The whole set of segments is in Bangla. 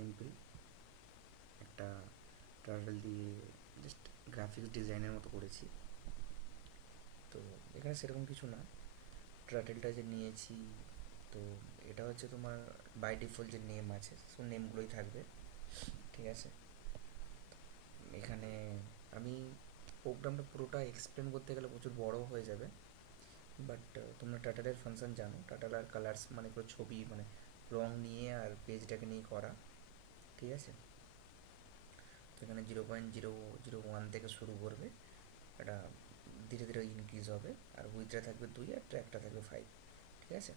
সিম্পল একটা টার্টল দিয়ে জাস্ট গ্রাফিক্স ডিজাইনের মতো করেছি। তো এখানে সেরকম কিছু না, টার্টলটা যে নিয়েছি, তো এটা হচ্ছে তোমার বাই ডিফল্ট যে নেম আছে সো নেমগুলোই থাকবে, ঠিক আছে। এখানে আমি প্রোগ্রামটা পুরোটা এক্সপ্লেন করতে গেলে প্রচুর বড় হয়ে যাবে, বাট তোমরা টাটালের ফাংশন জানো, টাটাল আর কালার্স মানে পুরো ছবি মানে রং নিয়ে আর পেজটাকে নিয়ে করা, ঠিক আছে। তো এখানে 0.001 থেকে শুরু করবে, এটা ধীরে ধীরে ইনক্রিজ হবে, আর উইথটা থাকবে 2 আর ট্র্যাকটা থাকবে 5, ঠিক আছে।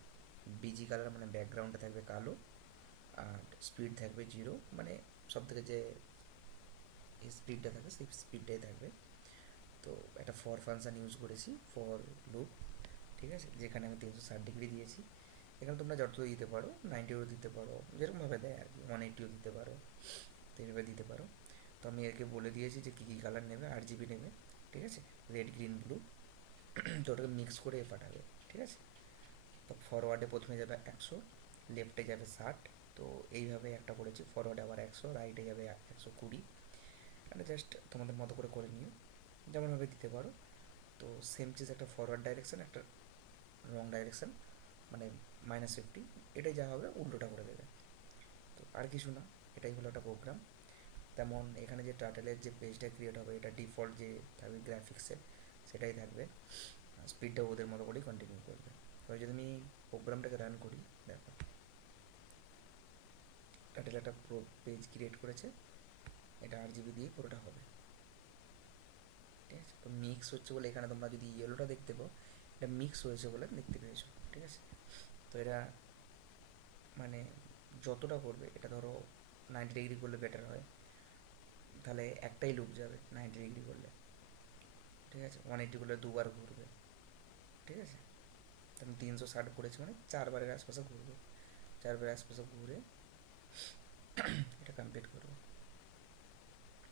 বিজি কালার মানে ব্যাকগ্রাউন্ডটা থাকবে কালো, আর স্পিড থাকবে 0, মানে সব থেকে যে স্পিডটা থাকে সেই স্পিডটাই থাকবে। তো একটা ফর ফাংশান ইউজ করেছি, ফর লুপ, ঠিক আছে, যেখানে আমি 360 ডিগ্রি দিয়েছি। এখানে তোমরা যত দিতে পারো, 90ও দিতে পারো, যেরকমভাবে দেয় আর কি, 180ও দিতে পারো, তো এইভাবে দিতে পারো। তো আমি একে বলে দিয়েছি যে কী কী কালার নেবে, RGB নেবে, ঠিক আছে, রেড গ্রিন ব্লু, তো ওটাকে মিক্স করে পাঠাবে, ঠিক আছে। তো ফরওয়ার্ডে প্রথমে যাবে 100, লেফটে যাবে 60, তো এইভাবে একটা করেছি, ফরওয়ার্ডে আবার 100, রাইটে যাবে 120, এটা জাস্ট তোমাদের মতো করে করে নিও, যেমনভাবে দিতে পারো। তো সেম চিজ একটা ফরওয়ার্ড ডাইরেকশান, একটা রং ডাইরেকশান, মানে -50, এটাই যা হবে উল্টোটা করে দেবে। তো আর কিছু না, এটাই হলো একটা প্রোগ্রাম। তেমন এখানে যে টার্টেলের যে পেজটা ক্রিয়েট হবে, এটা ডিফল্ট যে থাকবে গ্রাফিক্সের সেটাই থাকবে, স্পিডটা ওদের মতো করেই কন্টিনিউ করবে। এবার যদি আমি প্রোগ্রামটাকে রান করি, দেখো টার্টেল একটা পেজ ক্রিয়েট করেছে, এটা RGB দিয়ে পুরোটা হবে, ঠিক আছে। তো মিক্স হচ্ছে বলে এখানে তোমরা যদি ইয়েলোটা দেখতে পাও, এটা মিক্স হয়েছে বলে দেখতে পেয়েছো, ঠিক আছে। তো এটা মানে যতটা করবে, এটা ধরো 90 ডিগ্রি করলে বেটার হয়, তাহলে একটাই লুপ যাবে 90 ডিগ্রি করলে, ঠিক আছে। 180 করলে দুবার ঘুরবে, ঠিক আছে। আমি 360 করেছি মানে 4বারের আশপাশে ঘুরবে, 4বারের আশপাশে ঘুরে এটা কমপ্লিট করবে।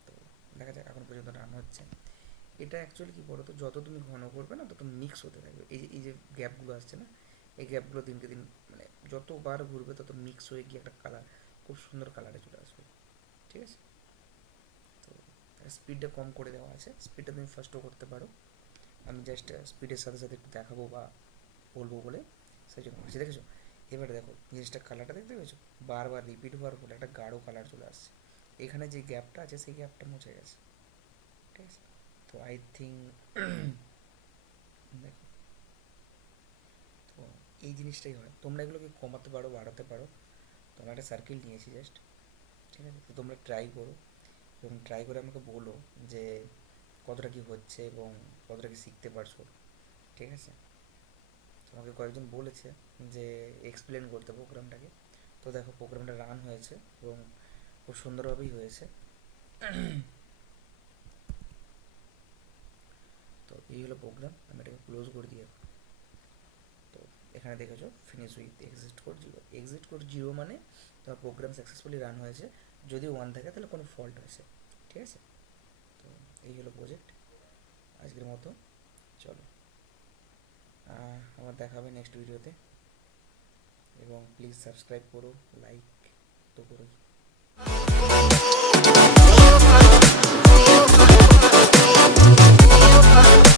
তো দেখা যাক, এখন পর্যন্ত রান হচ্ছে। এটা অ্যাকচুয়ালি কী বলো তো, যত তুমি ঘন করবে না তত মিক্স হতে থাকবে, এই যে গ্যাপগুলো আসছে না, এই গ্যাপগুলো দিনকে দিন মানে যতবার ঘুরবে তত মিক্স হয়ে গিয়ে একটা কালার, খুব সুন্দর কালারে চলে আসবে, ঠিক আছে। তো স্পিডটা কম করে দেওয়া আছে, স্পিডটা তুমি ফার্স্টও করতে পারো, আমি জাস্ট স্পিডের সাথে সাথে একটু দেখাবো বা বলবো বলে সেই জন্য করছি, দেখেছো। এবারে দেখো জিনিসটা কালারটা দেখতে পেয়েছো, বারবার রিপিট হওয়ার ফলে একটা গাঢ় কালার চলে আসছে, এখানে যে গ্যাপটা আছে সেই গ্যাপটা মুছে গেছে, ঠিক আছে। তো আই থিঙ্ক দেখো, তো এই জিনিসটাই হয়, তোমরা এগুলোকে কমাতে পারো, বাড়াতে পারো। তোমরা একটা সার্কেল নিয়েছি জাস্ট, ঠিক আছে, তো তোমরা ট্রাই করো, এবং ট্রাই করে আমাকে বলো যে কতটা কী হচ্ছে এবং কতটা কি শিখতে পারছো, ঠিক আছে। তোমাকে কয়েকজন বলেছে যে এক্সপ্লেন করতে প্রোগ্রামটাকে, তো দেখো প্রোগ্রামটা রান হয়েছে এবং খুব সুন্দরভাবেই হয়েছে। তো এই হলো প্রোগ্রাম, আমি এটাকে ক্লোজ করে দিই এখন। তো এখানে দেখেছো ফিনিশ উইথ এক্সিট কোড 0 মানে তোমার প্রোগ্রাম সাকসেসফুলি রান হয়েছে, যদি 1 থাকে তাহলে কোনো ফল্ট হয়েছে, ঠিক আছে। তো এই হলো প্রজেক্ট আজকের মতো, চলো আবার দেখা হবে নেক্সট ভিডিওতে, এবং প্লিজ সাবস্ক্রাইব করো, লাইক তো করোই।